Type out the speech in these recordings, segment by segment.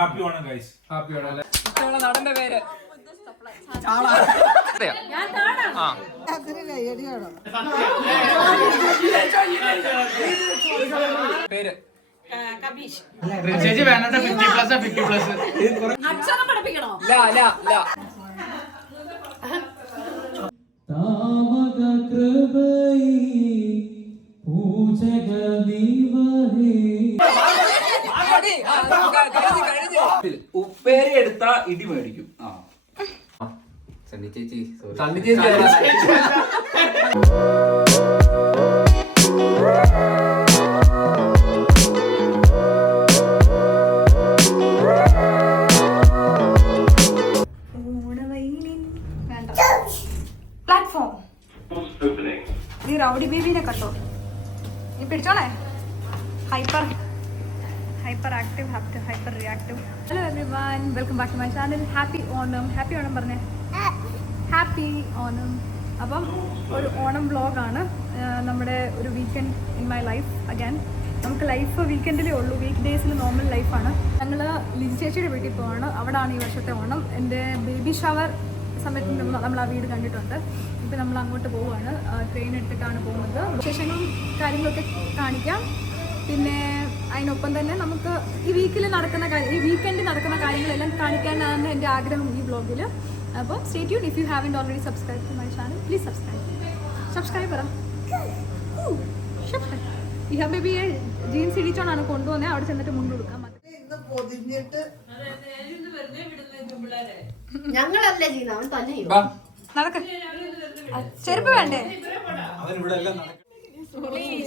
Happy Onam guys. Happy Onam. നടന്റെ പേര് പേര് ചേച്ചി വേണ്ട 50+. അക്ഷരം പഠിപ്പിക്കണോ? ഉപ്പേരി എടുത്ത ഇടി മേടിക്കും. സണ്ണി ചേച്ചി പ്ലാറ്റ്ഫോം ഈ റൗഡി ബേബിനെ കണ്ടോ? നീ പിടിച്ചോണേ. Hyper active hyper reactive. Hello everyone, welcome back to my channel. Happy Onam. Happy Onam പറഞ്ഞേ. ഹാപ്പി ഓണം. അപ്പം ഒരു ഓണം വ്ളോഗാണ്. നമ്മുടെ ഒരു weekend in my life. Again നമുക്ക് ലൈഫ് വീക്കെൻഡിലേ ഉള്ളൂ, വീക്ക് ഡേയ്സിൽ നോർമൽ ലൈഫാണ്. ഞങ്ങൾ ലിജി ചേച്ചിയുടെ വീട്ടിൽ പോവാണ്. അവിടെയാണ് ഈ വർഷത്തെ ഓണം. എൻ്റെ ബേബി ഷവർ സമയത്ത് നമ്മൾ ആ വീട് കണ്ടിട്ടുണ്ട്. ഇപ്പം നമ്മൾ അങ്ങോട്ട് പോവുകയാണ്. ട്രെയിൻ എടുത്തിട്ടാണ് പോകുന്നത്. വിശേഷങ്ങളും കാര്യങ്ങളൊക്കെ കാണിക്കാം. പിന്നെ അതിനൊപ്പം തന്നെ നമുക്ക് ഈ വീക്കിൽ നടക്കുന്ന ഈ വീക്കെൻഡിൽ നടക്കുന്ന കാര്യങ്ങളെല്ലാം കാണിക്കാനാണ് എൻ്റെ ആഗ്രഹം ഈ വ്ളോഗിൽ. അപ്പോൾ stay tune. If you haven't already subscribe to my channel, please subscribe പറ. ഈ ബേബിയെ ജീൻസ് ഇടിച്ചോണ്ടാണ് കൊണ്ടുപോകുന്നത്. അവിടെ ചെന്നിട്ട് മുണ്ട് കൊടുക്കാൻ ചെരുപ്പ് വേണ്ടേ?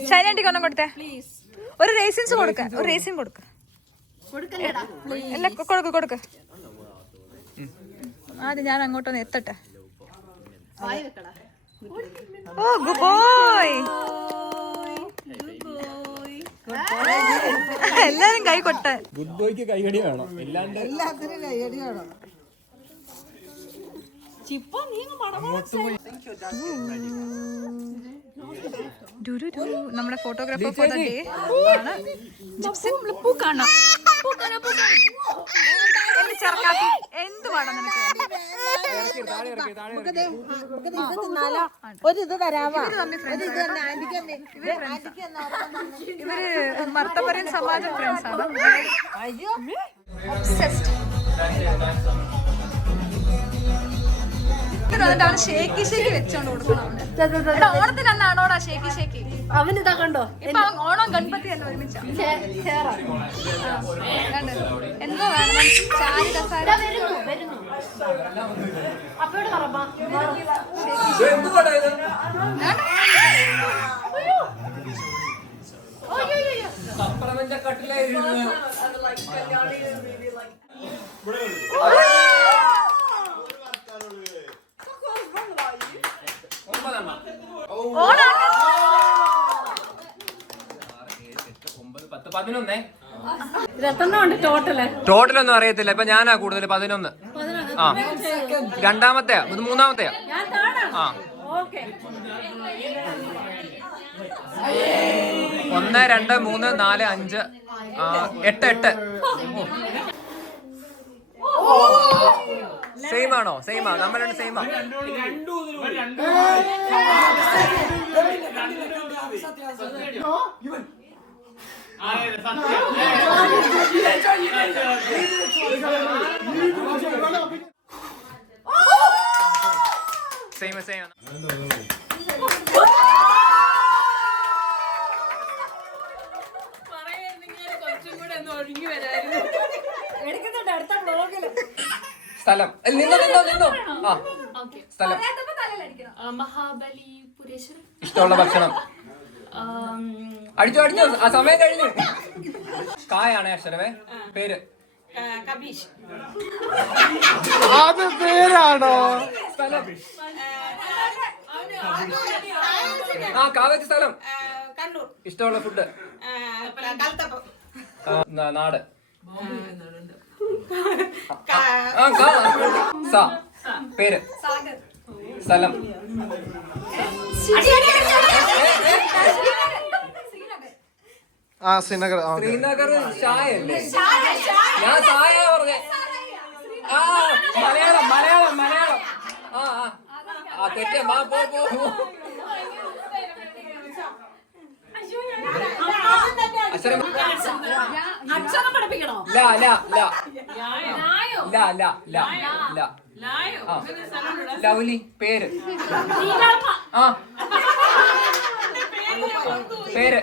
ശൈനാൻറ്റിക്ക് ഒന്നും കൊടുത്തേ. ഒരു റേസിൻസ് കൊടുക്ക. ഒരു റേസിൻ കൊടുക്ക. അല്ല കൊടുക്ക്. ആദ്യം ഞാൻ അങ്ങോട്ടൊന്ന് എത്തട്ടെ. ഓ ഗുഡ് ബോയ്. എല്ലാരും കൈ കൊട്ട. ഗുഡ് ബോയ്ക്ക് കൈയടി വേണം. എല്ലാത്തിനും കൈയടി വേണം. നമ്മുടെ ഫോട്ടോഗ്രാഫർ ഫോർ ദ ഡേ ആണ് ജിപ്സൺ. പൂ കാണാം. എന്ത് വേണം നിനക്ക്? ഒരിത് തരാവാ. ഇവര് മർത്തപര്യൻ സമാജം ഫ്രണ്ട്സ് ആണ്. ഷേക്കി വെച്ചോണ്ട് കൊടുക്കണം. ഓണത്തിന് അന്നാണോടാ ഷേക്കി? അവനിതാ കണ്ടോ? ഇപ്പൊ ഓണം ഗണപതി തന്നെ ഒരുമിച്ച. എന്തോ വേണം? ചാരി കസാര ടോട്ടലൊന്നും അറിയത്തില്ല. ഇപ്പൊ ഞാനാ കൂടുതൽ 11. ആ രണ്ടാമത്തെയാ ഇത് മൂന്നാമത്തെയാ. ആ 1 2 3 4 5 8. സെയിം ആണോ? സെയിമാ. നമ്മൾ രണ്ട് സെയിമാ. സെയിം. സ്ഥലം നിന്നോ. ആ സ്ഥലം. മഹാബലിപുരേശ്വരം. ഇഷ്ടമുള്ള ഭക്ഷണം. അടിച്ചോ. ആ സമയം കഴിഞ്ഞു. കായാണ് അക്ഷരമേ. പേര് അത് പേരാണോ? സ്ഥലം. ആ കാവച്ച് സ്ഥലം. ഇഷ്ടമുള്ള ഫുഡ്. നാട്. പേര് സ്ഥലം. ആ ശ്രീനഗർ. ശ്രീനഗർ ചായ അല്ലേ? ഞാൻ ചായ പറഞ്ഞേ. ആ മലയാളം മലയാളം മലയാളം. ആ തെറ്റേ. വാ പോ പോ. അക്ഷരം പഠിപ്പിക്കണോ? ലൗലി പേര്. ആ പേര്.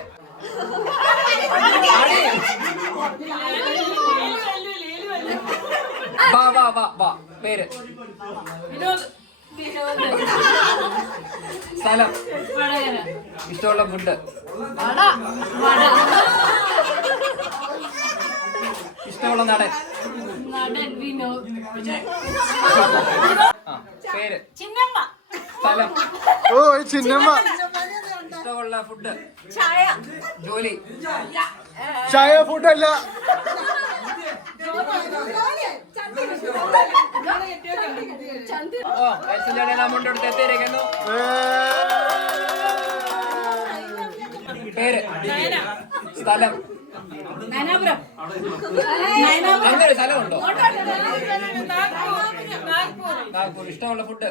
വാ വാ വാ വാ പേര്. സ്ഥലം. ഇഷ്ടമുള്ള ഫുഡ്. ഇഷ്ടമുള്ള നടൻ. പേര്. സ്ഥലം. ഓ ചിന്നമ്മ. ഇഷ്ടമുള്ള ഫുഡ്. ചായ. ജോലി. ചായ ഫുഡല്ല. പേര്. സ്ഥലം. അങ്ങനെ സ്ഥലമുണ്ടോ? നാഗ്പൂർ. ഇഷ്ടമുള്ള ഫുഡ്.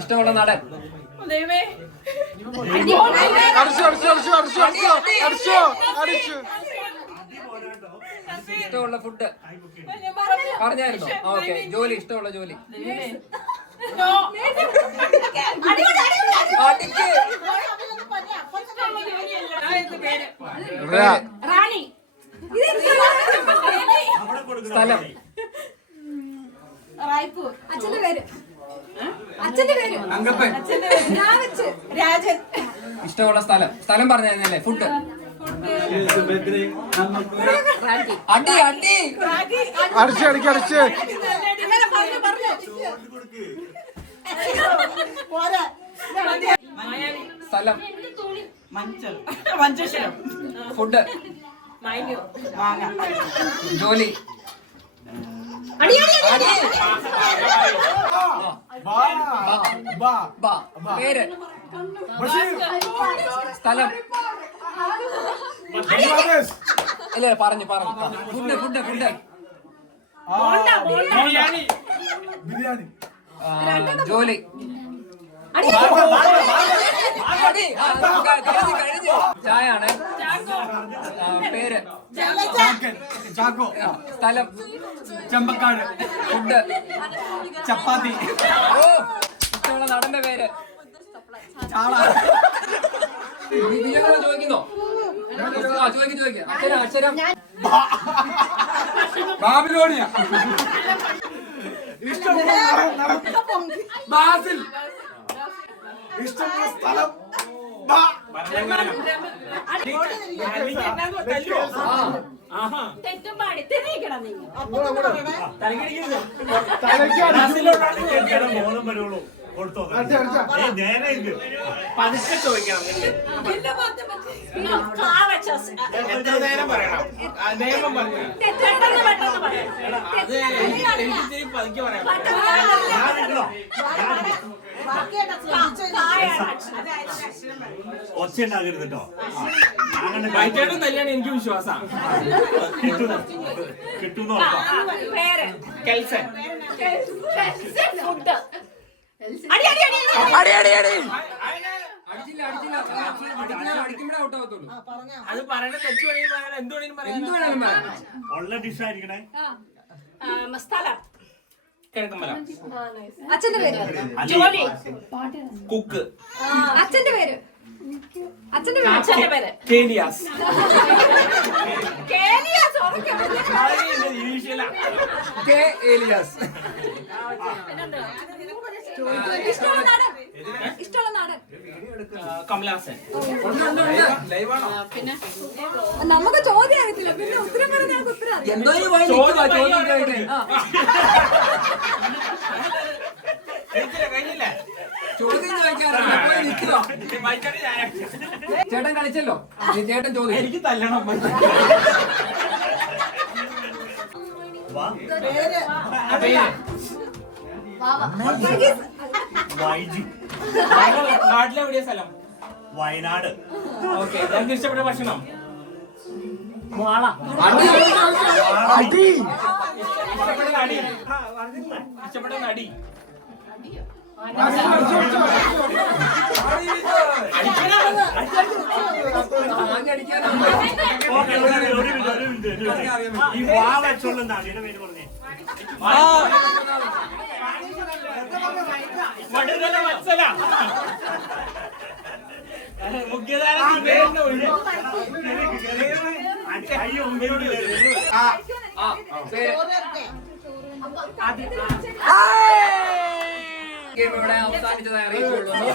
ഇഷ്ടമുള്ള നടൻ. ഇഷ്ടമുള്ള ഫുഡ് പറഞ്ഞായിരുന്നോ? ഓക്കെ. ജോലി. ഇഷ്ടമുള്ള ജോലി. സ്ഥലം. റായ്പൂർ. അച്ഛന്റെ പേര്. അച്ഛന്റെ പേര് അങ്കപ്പൻ. രാജൻ. ഇഷ്ടമുള്ള സ്ഥലം. സ്ഥലം പറഞ്ഞല്ലേ? ഫുഡ്. അടി അടി അടിച്ച് അടിക്ക് അടിച്ച്. സ്ഥലം. ഫുഡ്. ജോലി. പേര്. സ്ഥലം. ഇല്ല പറഞ്ഞു പറഞ്ഞു. Food food food. ജോലി. ചായ ആണ്. പേര്. സ്ഥലം. ചെമ്പക്കാട്. ഫുഡ്. ചപ്പാത്തി. ഓ ഇഷ്ടമുള്ള നടന്റെ പേര്. ചോദിക്കുന്നോ? ചോദിക്കും. അക്ഷരം അക്ഷരം. ബാബിലോണിയ. ബാസിൽ. ഇഷ്ടമുള്ള സ്ഥലം. പതുക്കെ ചോദിക്കണം. എത്ര നേരം പറയണം? നിയമം പറഞ്ഞു. അത് എനിക്ക് പതുക്കെ പറയാം. ഒച്ച ഉണ്ടാകരുത് കേട്ടോ. വൈറ്റേട്ടും തന്നെയാണ് എനിക്ക് വിശ്വാസം. കിട്ടുന്നു. കെൽസൺ. അടി അടി അടി. അടിച്ചില്ല അടിച്ചില്ല. അടിക്കുമ്പോഴേ ഔട്ട് ആവത്തുള്ളൂ. അത് പറയണ തെറ്റു വേണമെങ്കിൽ എന്ത് വേണമെങ്കിലും പറയാം. ഉള്ള ഡിഷ് ആയിരിക്കണേ. സ്ഥലം. കിഴക്കമ്പലം. അച്ഛന്റെ പേര്. ജോലി. കുക്ക്. അച്ഛന്റെ പേര്. അച്ഛന്റെ പേര്. കേലിയാസ്. കെ ഏലിയാസ്. ഇഷ്ടമുള്ള നാടൻ. കമലാസൻ. പിന്നെ നമുക്ക് ചോദ്യം അറിയത്തില്ല. പിന്നെ ഉത്തരം പറഞ്ഞാൽ ഞങ്ങൾക്ക് ഉത്തരം അറിയാം. എന്തോ ചോദ്യം ചോദിക്കാറില്ല. ചേട്ടൻ കളിച്ചല്ലോ. ചേട്ടൻ ചോദ്യം. എനിക്ക് തല്ലണം. വൈജു. നാട്ടിലെവിടെയാ സ്ഥലം? വയനാട്. ഓക്കെ ഞങ്ങൾക്ക് ഇഷ്ടപ്പെട്ട ഭക്ഷണം ഇഷ്ടപ്പെട്ട നടി ഈ വാ വെച്ചുള്ള നടിയുടെ പേര് പറഞ്ഞേ. വത്സല മുഖ്യധാര അയ്യോ ഉമ്മയോട് ഇവിടെ അവസാനിച്ചതായി അറിയിച്ചുകൊള്ളുന്നു.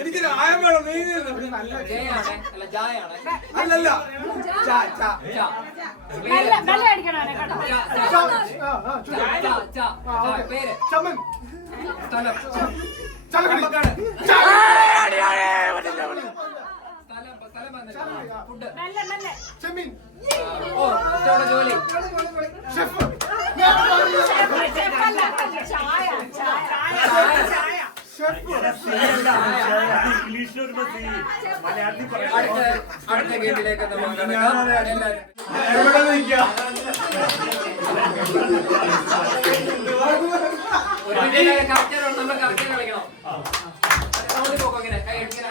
എനിക്ക് ആയം വേണം. ജയാണ് അല്ല ജായാണ്. അല്ലല്ല വെള്ളം അടിക്കണേ കേട്ടോ. പേര് ചമ്മൻ സ്ഥലം ചലക്കടി ഫുഡ് ചെമ്മീൻ ഓ ഇഷ്ടമുള്ള ജോലി ഷെഫ് ഇംഗ്ലീഷിൽ വരുമ്പോ മലയാളത്തിൽ പറയാം. അടുത്ത ഗെയിമിലേക്ക് നമുക്ക് കടക്കാം. എല്ലാവരും എവിടെ നിൽക്കാം ഒരു മിനിറ്റ് കറക്റ്റ് നമ്മൾ കറക്റ്റ് കളിക്കണം. അങ്ങോട്ട് പോക്കോ ഇങ്ങനെ കൈ അടിക്കാൻ.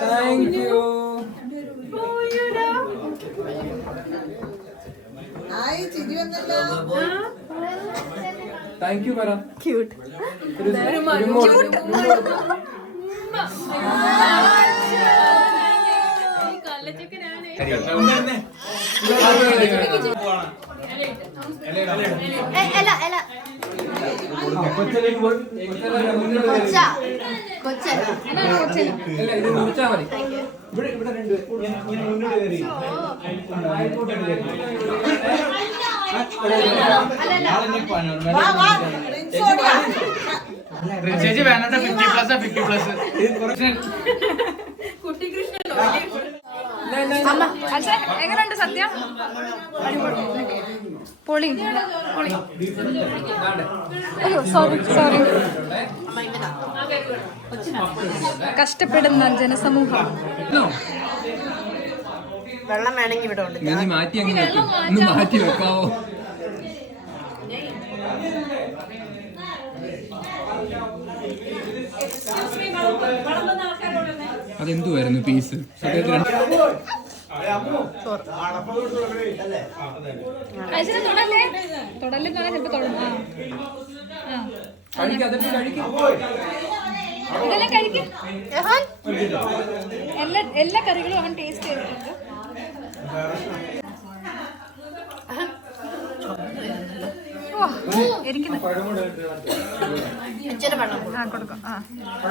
Thank you. ആയി ചിരി വന്നല്ലോ. താങ്ക് യു പറ. ക്യൂട്ട്. ഇത് മുറിച്ചാ മതി. ഇവിടെ രണ്ട് ചേച്ചി വേണ്ട 50+. എങ്ങനെയുണ്ട് സത്യം? പൊളി പൊളി. അയ്യോ സോറി കഷ്ടപ്പെടുന്ന ജനസമൂഹം. വെള്ളം വേണമെങ്കിൽ ഇവിടെ ഉണ്ട്. നീ മാറ്റി അങ്ങനെ ഒന്ന് മാറ്റി വെക്കാവോ? അതെന്തുവായിരുന്നു പീസ്? തൊടലും കാണാൻ ചിലപ്പോ തുടങ്ങും. ഇതെല്ലാം കഴിക്കും. എല്ലാ കറികളും അവൻ ടേസ്റ്റ് ചെയ്തിട്ടുണ്ട്.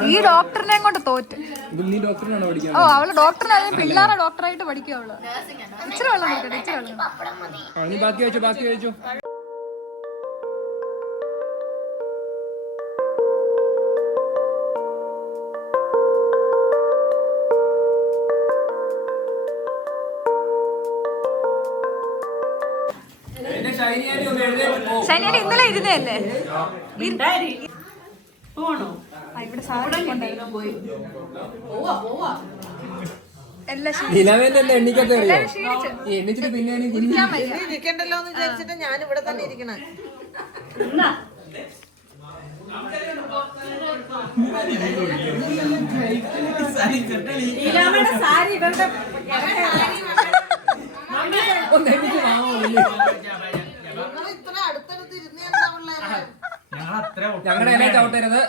ഈ ഡോക്ടറിനെ കൊണ്ട് തോറ്റ്. നീ ഡോക്ടറിനാണോ പഠിക്കാൻ? ഓ അവള് ഡോക്ടറിനായാലും പിള്ളേരെ ഡോക്ടറായിട്ട് പഠിക്കും അവള്. ഇച്ചിരി വെള്ളം കൊടുക്കട്ടെ, ഇച്ചിരി വെള്ളം. നീ ബാക്കി കഴിച്ചോ. ശനിയാഴ്ച ഇന്നലെ ഇരുന്നല്ലേ? ഇവിടെ സാധനം എണ്ണിച്ചിട്ട് പിന്നെ ഇരിക്കണ്ടല്ലോ എന്ന് വിചാരിച്ചിട്ട് ഞാൻ ഇവിടെ തന്നെ ഇരിക്കണേ. സാരി ഒന്ന് എനിക്ക് വാങ്ങുന്നില്ല. നിങ്ങൾ ഇത്ര അടുത്തടുത്ത് ഇരുന്നേ ഉണ്ടാവുള്ളൂ. ഞങ്ങളുടെ ഇല ചവിട്ടരുത്.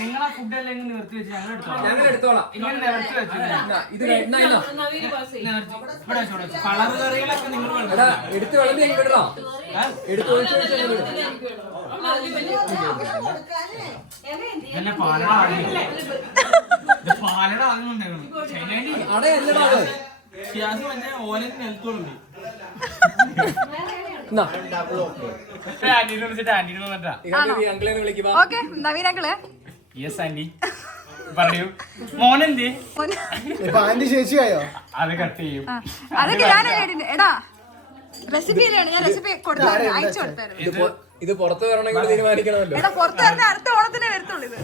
നിങ്ങളെ ഫുഡെല്ലാം എങ്ങനെ നിർത്തി വെച്ച് ഞങ്ങൾ എടുത്തോളാം. ഞങ്ങൾ എടുത്തോളാം. ഇങ്ങനെ നിറച്ച് വെച്ചു ഇത് കഴിഞ്ഞ കളർ കറികളൊക്കെ നിങ്ങൾ എടാ എടുത്ത് വിളമ്പി ഞങ്ങൾ ഇടണം. എടുത്ത് ഒഴിച്ച് ഒഴിച്ച് ഞങ്ങൾ ഇടും. പാലട ആകുന്നുണ്ടായിരുന്നു. അടയല്ലടാ അത്. ഷിയാസ് മറ്റേ ഓനെ നിലത്തോളുണ്ട്. എന്നാ. ആന്റീനെ വിളിച്ചിട്ട് ആന്റീനെ വന്നിട്ടാ. ഇങ്ങോട്ട് അങ്കിളെ വിളിക്കുക. Okay Naveen uncle yes anti പറയൂ. മോനെന്തി ആന്റി ചേച്ചിയായോ? അത് കട്ട് ചെയ്യും. അതൊക്കെ ഞാൻ കേട്ടിട്ടുണ്ട്. എടാ റെസിപ്പി ഞാൻ റെസിപ്പി കൊടുത്തായിരുന്നു, അയച്ചു കൊടുത്തായിരുന്നു. ഇത് പുറത്ത് വരണമെങ്കിൽ തീരുമാനിക്കണമല്ലോ. എടാ പുറത്ത് വരുന്ന അടുത്ത ഓണത്തിനെ വരത്തുള്ളൂ ഇത്.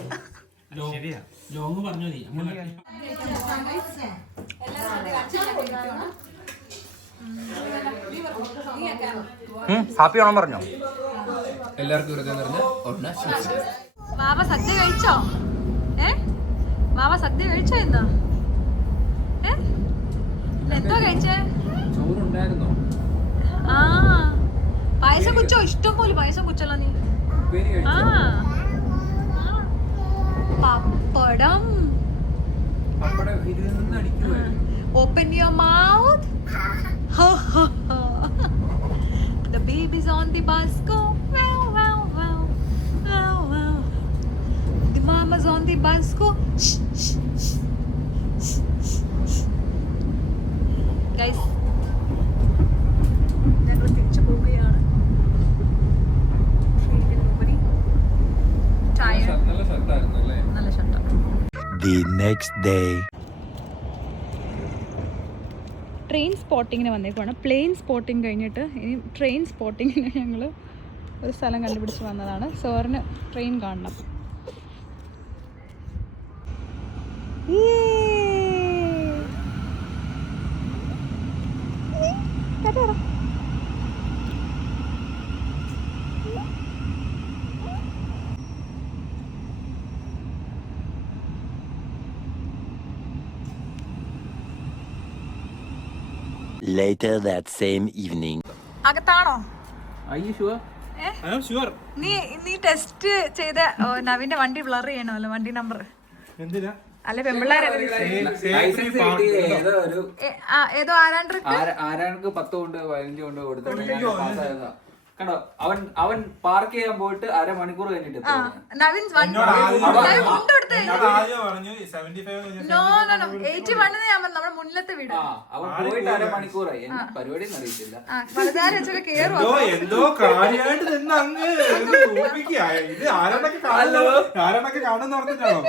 ശരിയാ ലോങ് പറഞ്ഞു മതി. ഹാപ്പി ഓണം പറഞ്ഞോ എല്ലാവർക്കും വെറുതെ പറഞ്ഞ മാവ സദ്യ കഴിച്ചോ? മാവ സദ്യ കഴിച്ചോ? എന്താ എന്തോ കഴിച്ചേ? ചോറുണ്ടായിരുന്നോ? ആ പായസം കുച്ചോ? ഇഷ്ടം പോലെ പായസം കുച്ചല്ലോ നീ. ആ പപ്പടം. Open your mouth. The baby's on the bus go. Wow, wow, wow. Wow, wow. The mama's on the bus go. Shh, shh, shh. Guys, ഞങ്ങൾ തിരിച്ചു പോവുകയാണ്. നല്ല ഷർട്ടായിരുന്നു അല്ലേ? നല്ല ഷർട്ടാണ്. The next day. ട്രെയിൻ സ്പോട്ടിങ്ങിന് വന്നേക്കുവാണ്. പ്ലെയിൻ സ്പോട്ടിങ് കഴിഞ്ഞിട്ട് ഇനി ട്രെയിൻ സ്പോട്ടിങ്ങിന് ഞങ്ങൾ ഒരു സ്ഥലം കണ്ടുപിടിച്ച് വന്നതാണ്. സാറിന് ട്രെയിൻ കാണണം. Later that same evening. അകത്താണോ? ഷുവർ. നീ ടെസ്റ്റ് ചെയ്ത നവിന്റെ വണ്ടി ബ്ലർ ചെയ്യണമല്ലോ, വണ്ടി നമ്പർ. എന്തിനാ? അല്ലെ പെമ്പിള്ളേരെ ഏതോ ആരാണ്ടർക്ക് ആരാണ്ട് 10 കൊണ്ട് 15 കൊണ്ട് കൊടുത്തിട്ട് കണ്ടോ അവൻ പാർക്ക് ചെയ്യാൻ പോയിട്ട് അരമണിക്കൂർ കഴിഞ്ഞിട്ട് നവിൻ നമ്മുടെ മുന്നിലത്തെ വീട് അവൻ പോയിട്ട് അരമണിക്കൂറായി. എന്താ പരിപാടി അറിയത്തില്ല. പലതാരം വെച്ചൊക്കെ കേറുവാ. എന്തോ കാര്യമായിട്ട് നിന്ന് അങ്ങ് ഇത് ആരാണ്ടൊക്കെ കാണുന്ന പറഞ്ഞിട്ടാണോ?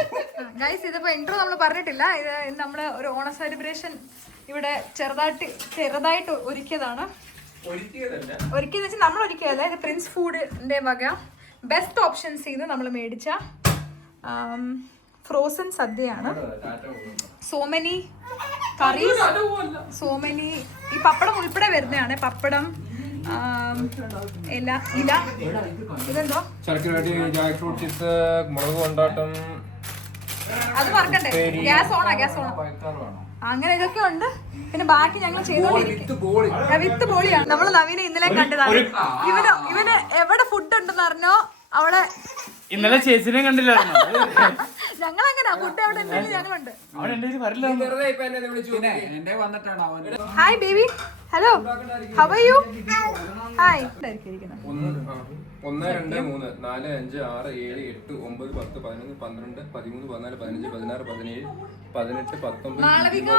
ഗൈസ് ഇതിപ്പോ ഇൻട്രോ നമ്മൾ പറഞ്ഞിട്ടില്ല. ഇത് നമ്മള് ഒരു ഓണ സെലിബ്രേഷൻ ഇവിടെ ചെറുതായിട്ട് ഒരുക്കിയതാണ്. ഒരിക്കലും വെച്ചാൽ നമ്മൾ ഒരിക്കലല്ല, ഇത് പ്രിൻസ് ഫുഡിന്റെ വക ബെസ്റ്റ് ഓപ്ഷൻസ് ചെയ്ത് നമ്മൾ മേടിച്ച ഫ്രോസൺ സദ്യയാണ്. So many കറീസ്, so many. ഈ പപ്പടം ഉൾപ്പെടെ വരുന്നതാണ്. പപ്പടം, ഇല ഇതെന്തോ മുളക് കൊണ്ടാട്ടം, അത് മറക്കണ്ടേ. ഗ്യാസ് ഓണാ. അങ്ങനെ ഇതൊക്കെ ഉണ്ട്. പിന്നെ ബാക്കി ഞങ്ങൾ ചെയ്തോണ്ടിരിക്കും. വിത്ത് ബോളിയാണ്. നമ്മൾ നവീനെ ഇന്നലെ കണ്ടതാണ്. ഇവന് എവിടെ ഫുഡ് ഉണ്ടെന്ന് അറിഞ്ഞോ അവിടെ. ഇന്നലെ ചേച്ചിനെ കണ്ടില്ലായിരുന്നു. ഞങ്ങളെങ്ങനാ ഫുഡ് എവിടെ ഉണ്ടെങ്കിൽ ഞങ്ങളുണ്ട്. Hi baby, hello, how are you? Hi. 1 2 3 4 5 6 7 8 9 10 11 12 13 14 15 16 17 18 19 Malavika,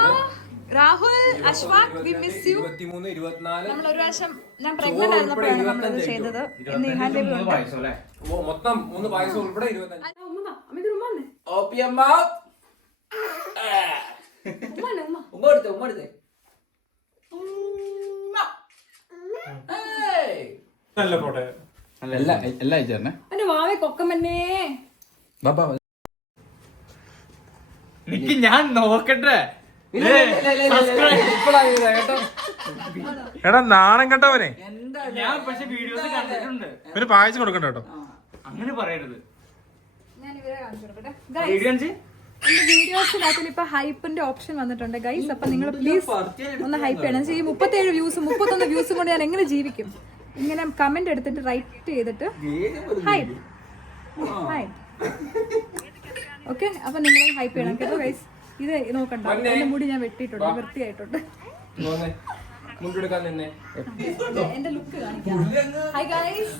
Rahul, Ashwak, we miss you. 23 24 നമ്മൾ ഒരു പ്രാവശ്യം ഞാൻ പ്രഗ്നന്റ് ആയിരുന്നപ്പോഴാണ് നമ്മളിത് ചെയ്തത്. ഇന്ന് ഇഹാൻ ബേബി ഉണ്ട്. മൊത്തം 3 പായസം ഉൾപ്പെടെ 25. നല്ല ഫോട്ടോ. എല്ലാം അയച്ചേരണേ. വാവേ കൊക്കമ്മന്നേ. എനിക്ക് ഞാൻ നോക്കട്ടെ. എടാ നാണം കേട്ടവനെ. ഞാൻ പക്ഷെ വീഡിയോസ് കണ്ടിട്ടുണ്ട്. ഒരു പായസം കൊടുക്കണ്ട കേട്ടോ. അങ്ങനെ പറയരുത്. ഞാൻ ഇവരെ കാണിച്ചു കൊടുക്കട്ടെ. വീഡിയോ എന്റെ വീഡിയോസിനകത്തിൽ ഇപ്പൊ ഹൈപ്പിന്റെ ഓപ്ഷൻ വന്നിട്ടുണ്ട് ഗൈസ്. അപ്പൊ നിങ്ങൾ പ്ലീസ് ഒന്ന് ഹൈപ്പ് ചെയ്യണം. ഈ 37 വ്യൂസും 31 വ്യൂസും കൊണ്ട് ഞാൻ എങ്ങനെ ജീവിക്കും? ഇങ്ങനെ കമന്റ് എടുത്തിട്ട് റൈറ്റ് ചെയ്തിട്ട് ഹൈപ്പ് ഹൈപ്പ്. ഓക്കെ, അപ്പൊ നിങ്ങൾ ഹൈപ്പ് ചെയ്യണം കേട്ടോ ഗൈസ്. ഇത് നോക്കണ്ട, എന്റെ മുടി ഞാൻ വെട്ടിയിട്ടുണ്ട്, വൃത്തിയായിട്ടുണ്ട്. എന്റെ ലുക്ക് കാണിക്കാം. ഹൈ ഗൈസ്,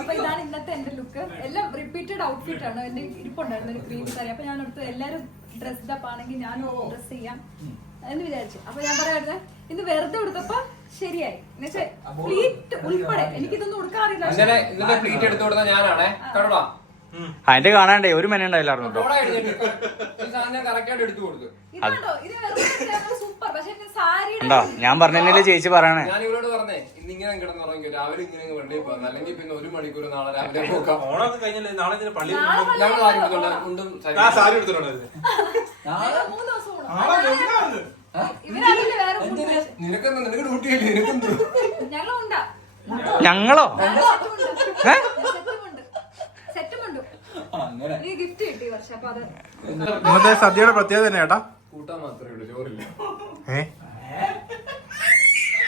അപ്പൊ ഇതാണ് ഇന്നത്തെ എന്റെ ലുക്ക്. എല്ലാം റിപ്പീറ്റഡ് ഔട്ട്ഫിറ്റ് ആണ്. എന്റെ ഇരിപ്പുണ്ടായിരുന്നു ഒരു ക്രീം സാരി. അപ്പൊ ഞാൻ അടുത്ത് എല്ലാരും ഡ്രസ്ഡ് അപ്പ് ആണെങ്കിൽ ഞാനും ഡ്രസ് ചെയ്യാം എന്ന് വിചാരിച്ചു. അപ്പൊ ഞാൻ പറയാറുണ്ട് ഇന്ന് വെറുതെ കൊടുത്തപ്പോ ശരിയായി. എന്നുവെച്ചാൽ പ്ലീറ്റ് ഉൾപ്പെടെ എനിക്കിതൊന്നും കൊടുക്കാറില്ല. പ്ലീറ്റ് എടുത്തു കൊടുത്ത ഞാനാണേ കടടാ. അതിന്റെ കാണാണ്ടേ ഒരു മെന ഉണ്ടായില്ലായിരുന്നു കേട്ടോ. ഉണ്ടോ? ഞാൻ പറഞ്ഞല്ലേ ചേച്ചി പറയണേ. ഞാൻ ഇവരോട് പറഞ്ഞേ ഇന്ന് ഇങ്ങനെ കിടന്നുറങ്ങി രാവിലെ ഇങ്ങനെ വെള്ളി പോകാം, അല്ലെങ്കിൽ പിന്നെ 1 മണിക്കൂർ നാളെ രാവിലെ പോകാം. ഓണമൊക്കെ കഴിഞ്ഞല്ലേ, നാളെ പള്ളി ഞങ്ങൾ സാരി എടുത്തോണ്ട് ഉണ്ടും സാരി എടുത്തിട്ടുണ്ടായിരുന്നു. നിനക്കെന്താ, നിനക്ക് ഡ്യൂട്ടിയല്ലേ? നിനക്കെന്തോ ഞങ്ങളോ ഇന്നത്തെ സദ്യയുടെ പ്രത്യേകത തന്നെ ചേട്ടാ, കൂട്ടാൻ മാത്രമേ ഉള്ളൂ, ചോറില്ല.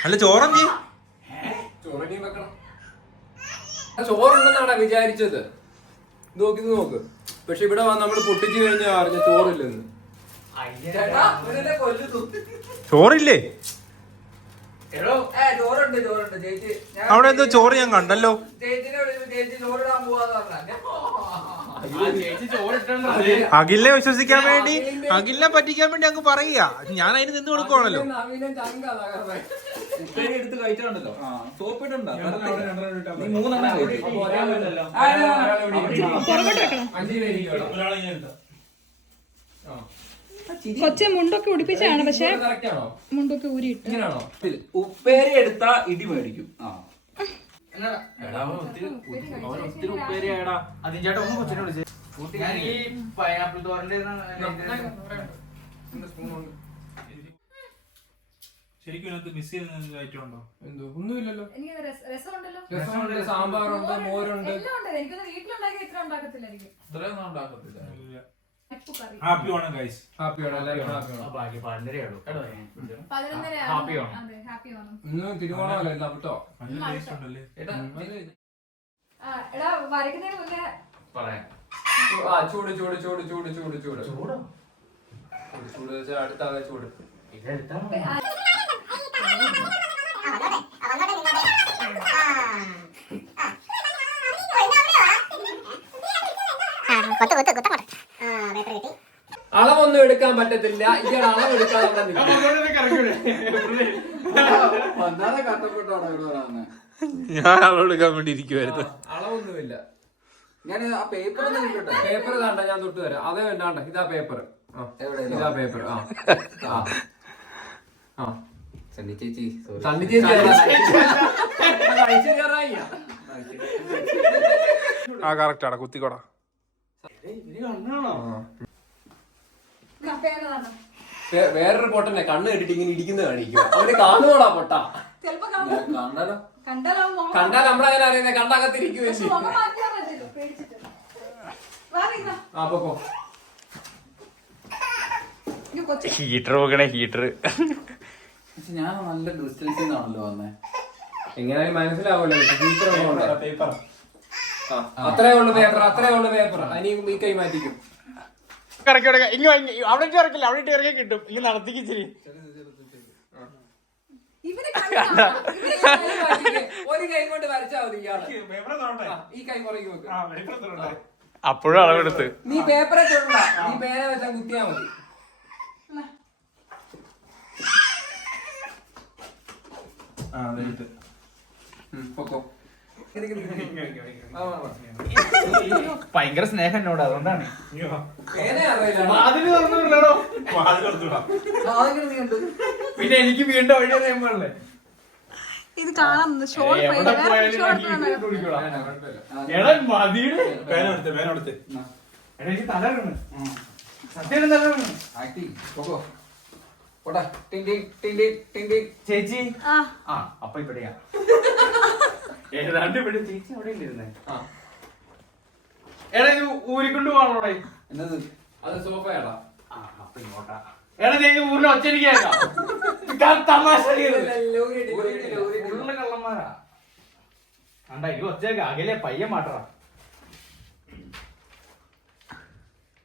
അല്ല ചോറെന്തി ചോറിനെയും വെക്കണം. ചോറുണ്ടെന്നാണ് വിചാരിച്ചത്. നോക്ക്. പക്ഷെ ഇവിടെ വന്ന് നമ്മള് പൊട്ടിച്ചു കഴിഞ്ഞാൽ അറിഞ്ഞ ചോറില്ലെന്ന്. ചോറില്ലേ? ചോറുണ്ട് ചേച്ചി. അവിടെ എന്തോ ചോറ് ഞാൻ കണ്ടല്ലോ. ചേച്ചിനെ ചേച്ചി ചോറിടാൻ പോവാന്ന് പറഞ്ഞ അഖിലിനെ വിശ്വസിക്കാൻ വേണ്ടി, അഖിലിനെ പറ്റിക്കാൻ വേണ്ടി അങ്ങ് പറയുക. ഞാൻ അതിന് നിന്ന് കൊടുക്കുവാണല്ലോ. എടുത്ത് കഴിച്ചിട്ടുണ്ടല്ലോ, സോപ്പിട്ടുണ്ടോ? കൊച്ചെ മുണ്ടൊക്കെ ഉടിപ്പിച്ചാണ്, പക്ഷെ മുണ്ടൊക്കെ ഊരിയിട്ട്. ഉപ്പേരി എടുത്താ ഇടി മേടിക്കും. ഒത്തിരി ഉപ്പേരി ആയടാ. അതിന് ചേട്ടാ ഒന്ന് കൊച്ചിനെ വിളിച്ചേ. ഞാൻ ഈ പൈനാപ്പിൾ തോരന്റെ ശരിക്കും ഇതിനകത്ത് മിസ് ചെയ്യുന്ന ഐറ്റം ഉണ്ടോ? എന്തോ ഒന്നുമില്ലല്ലോ. രസമുണ്ടല്ലോ, സാമ്പാറുണ്ട്, മോരുണ്ട്. വീട്ടിലുണ്ടാക്കി ഇത്ര ഉണ്ടാക്കത്തില്ലായിരിക്കും. ഇത്രയൊന്നും ഉണ്ടാക്കത്തില്ല. Happy Onam guys. ഹാപ്പിയാണ്, എല്ലാവരും ഹാപ്പിയാണ്. ഇന്ന് തിരുവോണമല്ലേ, ഇല്ല കേട്ടോ. നല്ല ടേസ്റ്റ് ഉണ്ടല്ലേ. എടാ വരയ്ക്കുന്നതിന് മുന്നേ പറയാം. ചൂട് അടുത്ത ചൂട്. അളവൊന്നും എടുക്കാൻ പറ്റത്തില്ല. ഇയാൾ അളവ് എടുക്കാതെ ഞാൻ അവളോട് എടുക്കാൻ വേണ്ടി ഇരിക്കുവായിരുന്നു. അളവൊന്നുമില്ല. ഞാൻ ആ പേപ്പർ പേപ്പർ താണ്ട, ഞാൻ തൊട്ട് തരാം. അതേ വേണ്ടാണ്ട, ഇതാ പേപ്പർ. ഇതാ പേപ്പർ. സണ്ണി ചേച്ചി ആ കറക്റ്റ് ആണ്, കുത്തിക്കോടാ. വേറൊരു പൊട്ടനെ കണ്ണ് കെട്ടിട്ട് ഇങ്ങനെ ഇടിക്കുന്നത് കാണിക്കും. അവര് കാണുവാടാ പൊട്ട. കണ്ടാൽ നമ്മളങ്ങനെ അറിയുന്നത്, കണ്ടകത്തിരിക്കുവല്ലേ. പൊക്കോ. ഹീറ്റർ വെക്കണേ, ഹീറ്റർ. ഞാൻ നല്ല ഡിസ്റ്റൻസിൽ നിന്നാണല്ലോ വന്നേ. എങ്ങനെയാലും മനസ്സിലാവുമല്ലോ. അത്രേ ഉള്ളു പേപ്പർ. അതിന് ഈ കൈ മാറ്റിക്കും. അവിടെ ഇറക്കില്ല, അവിടെ ഇറക്കി കിട്ടും. ഇങ്ങനെ നടത്തിക്ക് ഇച്ചിരി. ഒരു കൈ കൊണ്ട് വരച്ചാ മതി. ഈ കൈ പുറകെ വെക്ക്. അപ്പോഴും അളവെടുത്ത്. നീ പേപ്പറെ തൊടണ്ട, നീ പേന വെച്ചാൽ കുത്തിയാ മതി. പൊക്കോ. ഭയങ്കര സ്നേഹം എന്നോട്, അതുകൊണ്ടാണ്. പേന അറിയില്ല. പിന്നെ എനിക്ക് വീണ്ടും വഴിയാ നിയമല്ലേ. ഇത് കാണാം. ചേച്ചി അപ്പൊ ഇവിടെയാ ഏതാണ്ട് ഇവിടെ. ചേച്ചി അവിടെ ഇല്ലിരുന്നേ. എടാ ഇത് ഊരിക്കൊണ്ട് പോകണോടെ. എന്നത് അത് സോഫയാടാ. അപ്പൊ ഇങ്ങോട്ടാ എടാ നീ ഊരിൽ ഒച്ചരിക്കാ തമാശ കള്ളന്മാരാ അണ്ട ഇത് ഒച്ചേക്ക അകലെ പയ്യൻ മാട്ടറാ.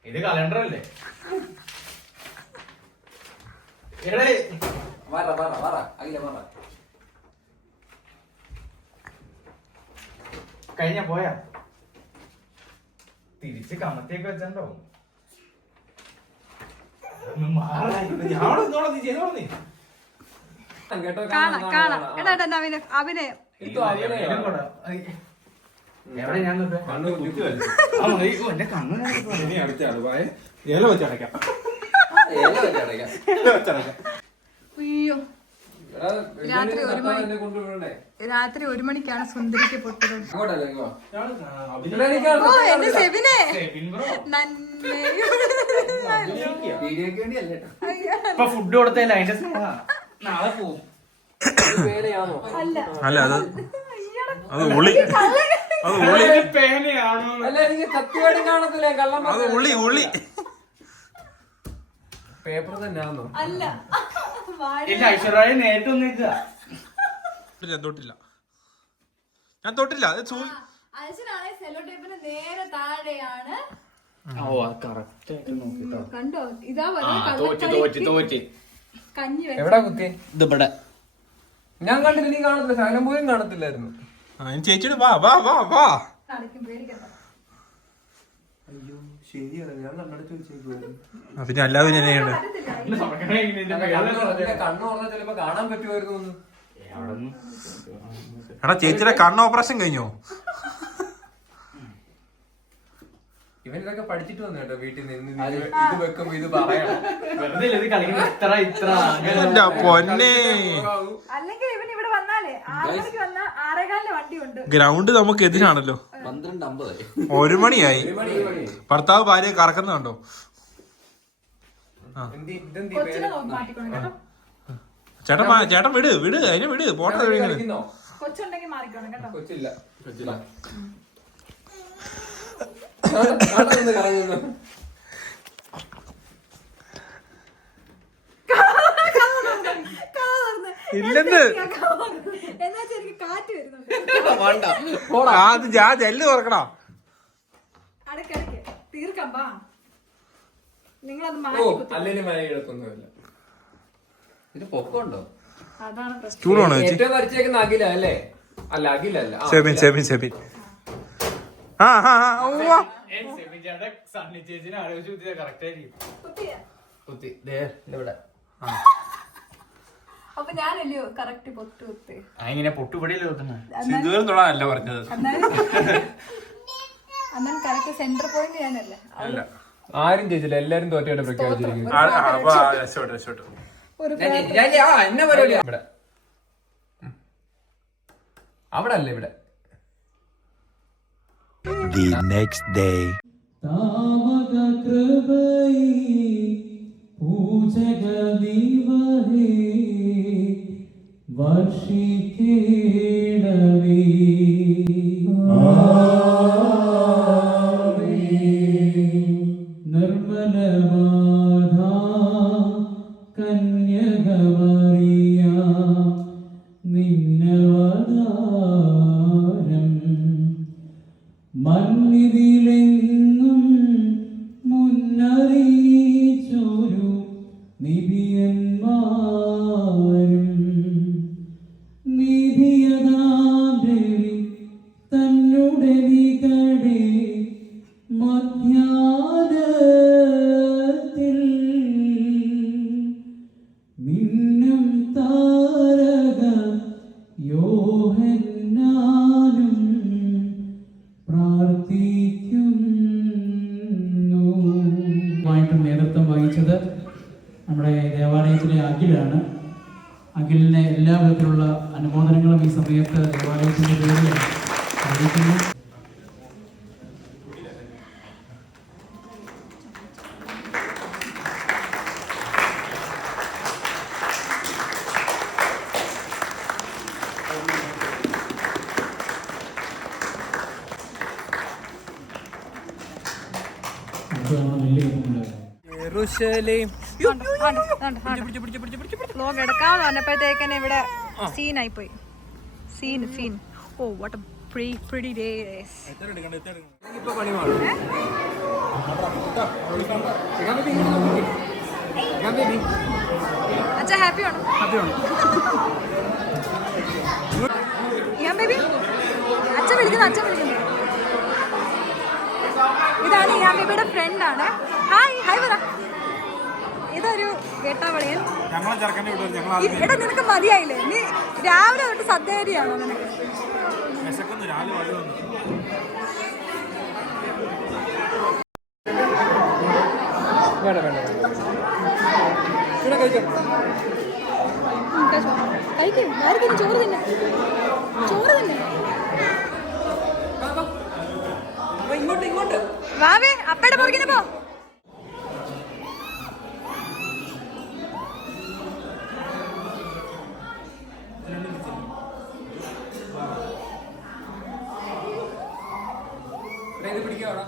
ഇത് കലണ്ടർ അല്ലേ? എടേ കഴിഞ്ഞ പോയാ തിരിച്ച് കമത്തിയൊക്കെ വെച്ചോ. അഭിനയം എവിടെ ഞാൻ എന്റെ കണ്ണു ഇല വെച്ചടയ്ക്കാം. അയ്യോ രാത്രി 1 മണിക്കാണ് സുന്ദരിക്ക് പൊട്ടത്. ഓ എന്റെ സെബിനെ ഇപ്പൊ ഫുഡ് കൊടുത്തല്ല അതിന്റെ സ്നേഹ നാളെ പോവും. അല്ല അത് ഉള്ളി പേനയാണോ? കത്തിയോടി കാണത്തില്ലേ കള്ളം? അത് ഉള്ളി പേപ്പർ തന്നെയാണോ? അല്ല ഇല്ല ഐശ്വര്യ നേരിട്ട് ഒന്നിക്കുക. ഞാൻ തൊട്ടില്ല. അയച്ചനാണെ സെല്ലോ ടേപ്പിന് നേരെ താഴെയാണ്. ഓ കറക്റ്റ് ആയിട്ട് നോക്കിട്ടോ. കണ്ടോ ഇതാ തോറ്റ് കഞ്ഞി എവിടാ കുത്തി? ഇതിവിടെ ഞാൻ കണ്ടില്ല. നീ കാണത്തില്ല. ശകലം പോലും കാണത്തില്ലായിരുന്നു. ചേച്ചിയുടെ വാ വാ വാ വാ. പേടിക്കണ്ട. അയ്യോ ശരിയാണ്. ഞാൻ കണ്ണടച്ച് വെച്ചേക്കുവായിരുന്നു. പിന്നെ അല്ലാതെ തന്നെയുണ്ട്. കണ്ണു പറഞ്ഞാൽ ചിലപ്പോ കാണാൻ പറ്റുമായിരുന്നു. എടാ ചേച്ചിയുടെ കണ്ണ് ഓപ്പറേഷൻ കഴിഞ്ഞോ? ഇവൻ ഇതൊക്കെ പഠിച്ചിട്ട് വന്നു കേട്ടോ വീട്ടിൽ നിന്ന്. ഇത് വെക്കുമ്പോ ഇത് പറയണം. വെറുതെ ഇത് കളിക്കുന്ന ഇത്ര എന്റെ പൊന്നെ. അല്ലെങ്കിൽ ഇവൻ ഇവിടെ വന്നാലേ 6 മണിക്ക് വന്ന 6:15 വണ്ടി ഉണ്ട്. ഗ്രൗണ്ട് നമുക്ക് എതിരാണല്ലോ. 1 മണിയായി. ഭർത്താവ് ഭാര്യയെ കറക്കുന്നുണ്ടോ? കൊച്ചിനെ മാറ്റിക്കണം കേട്ടോ. ചേട്ടൻ വിട് അതിനെ വിട്. പോട്ടെ. കൊച്ചുണ്ടെങ്കിൽ മാറിക്കണം കേട്ടോ. കൊച്ചില്ല. ഇല്ലെന്ന് എന്നാ ശരിക്കും കാറ്റ് വരുന്നുണ്ട്. അത് ഞാൻ ജെല്ല് തുറക്കണോ? അടക്കടക്ക് തീർക്കാം. പാ നിങ്ങളത് ഓ മാറ്റി. അല്ലെങ്കിൽ മഴ കിടക്കൊന്നുമില്ല. ഇത് പൊക്കമുണ്ടോ? അതാണ് പ്രശ്നം. ചൂടാണോ ചേച്ചി? ഏറ്റവും വരച്ചേക്കുന്ന അഖില അല്ലേ? അല്ല അഖിലല്ല. സെബിൻ സണ്ണി ചേച്ചിനെ ആലോചിച്ച് കറക്റ്റ് ആയിരിക്കും. കുത്തി ഇവിടെ അപ്പൊ ഞാനല്ലയോ കറക്റ്റ് പൊട്ട് കുത്തി. ഇങ്ങനെ പൊട്ടുപടിയല്ലേ കുത്തുന്നത്? സിന്ധുവിനും തൊടാനല്ല പറഞ്ഞത്. എന്നാൽ കറക്റ്റ് സെന്റർ പോയിന്റ് ഞാനല്ലേ. ആരും ചെയ്തില്ല. എല്ലാരും തോറ്റയായിട്ട് പ്രഖ്യാപിച്ചിരിക്കുന്നു. എന്നെ പരിപാടി ഇവിടെ അവിടെ അല്ലേ ഇവിടെ. The next day. മന്നിതിലെങ്ങും മുന്നറിയിച്ചൊരു നിധിയന്മാരും നിധിയതാം ദേവി തന്നുടെ നികടെ മധ്യാനത്തിൽ മിന്നും താരക യോഹന്നാനും പ്രാർത്ഥിക്കുന്നു. നേതൃത്വം വഹിച്ചത് നമ്മുടെ ദേവാലയത്തിലെ അഖിലാണ്. അഖിലിനെ എല്ലാ വിധത്തിലുള്ള അനുമോദനങ്ങളും ഈ സമയത്ത് ദേവാലയത്തിൻ്റെ പേരിൽ അറിയിക്കുന്നു. നെല്ലിക്കുന്നുണ്ട്. ജെറുസലേം. വ്ലോഗ് എടുക്കാന്ന് പറഞ്ഞപ്പോഴത്തേക്കന്നെ ഇവിടെ സീനായി പോയി. Scene. Oh what a pretty days. ഇപ്പൊ പണി മാറും. അച്ഛാ ഹാപ്പി ആണോ? ഞാൻ ബേബി അച്ഛൻ വിളിക്കുന്നു. ഇതാണ് ഞാൻ ബേബിയുടെ ഫ്രണ്ടാണ്. ഹായ് പറ. ഇതൊരു കേട്ടാവളിയൻ. എടാ നിനക്ക് മതിയായില്ലേ? നീ രാവിലെ തൊട്ട് സദ്യയാണോ നിനക്ക്? വേണ്ട ഇവിടെ കഴിച്ചോ. കഴിക്കും. ചോറ് തന്നെ. ഇങ്ങോട്ട് വാവേ അപ്പയുടെ പുറകിന് പോ. പിടിക്കാടാ.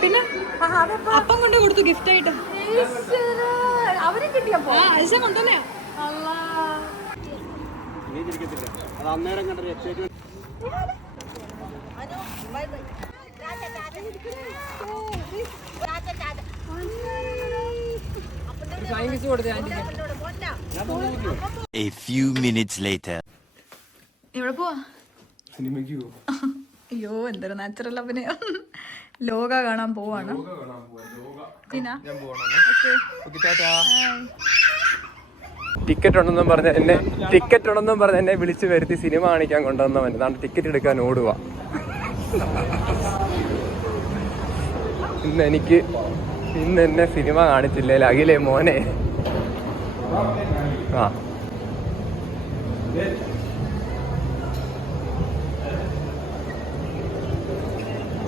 പിന്നെ അപ്പം കൊണ്ട് കൊടുത്തു ഗിഫ്റ്റ് ആയിട്ട്. അവരും കിട്ടിയപ്പോ അയച്ച കൊണ്ടുതന്നെയാ. A few minutes later. എവിടെ പോവാ? അയ്യോ എന്തൊരു നാച്ചുറൽ അഭിനയം. ലോക കാണാൻ പോവാണ്. ടിക്കറ്റ് ഉണ്ടെന്നും പറഞ്ഞ് എന്നെ വിളിച്ചു വരുത്തി സിനിമ കാണിക്കാൻ കൊണ്ടുവന്നവൻ അതാണ് ടിക്കറ്റ് എടുക്കാൻ ഓടുക. ഇന്ന് എന്നെ സിനിമ കാണിച്ചില്ലേ അഖിലേ മോനെ.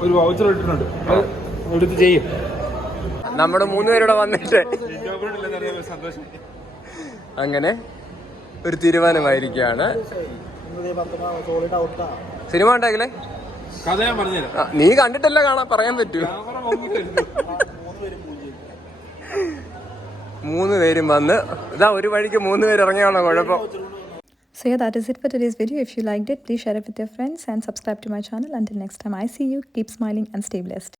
ഒരു വൗച്ചർ ഇട്ടിട്ടുണ്ട്, എടുത്ത് ചെയ്യും. നമ്മുടെ 3 പേരുടെ വന്നിട്ട് സന്തോഷം. അങ്ങനെ ഒരു തീരുമാനമായിരിക്കുകയാണ്. സിനിമ ഉണ്ടാക്കില്ലേ? കഥ ഞാൻ പറഞ്ഞുതരാം. നീ കണ്ടിട്ടല്ല പറയാൻ പറ്റൂ. 3 പേരും വന്ന് ഇതാ ഒരു വഴിക്ക് 3 പേര് ഇറങ്ങിയാണോ കുഴപ്പം. So yeah, that is it for today's video. If you liked it, please share it with your friends and subscribe to my channel. Until next time, I see you. Keep smiling and stay blessed.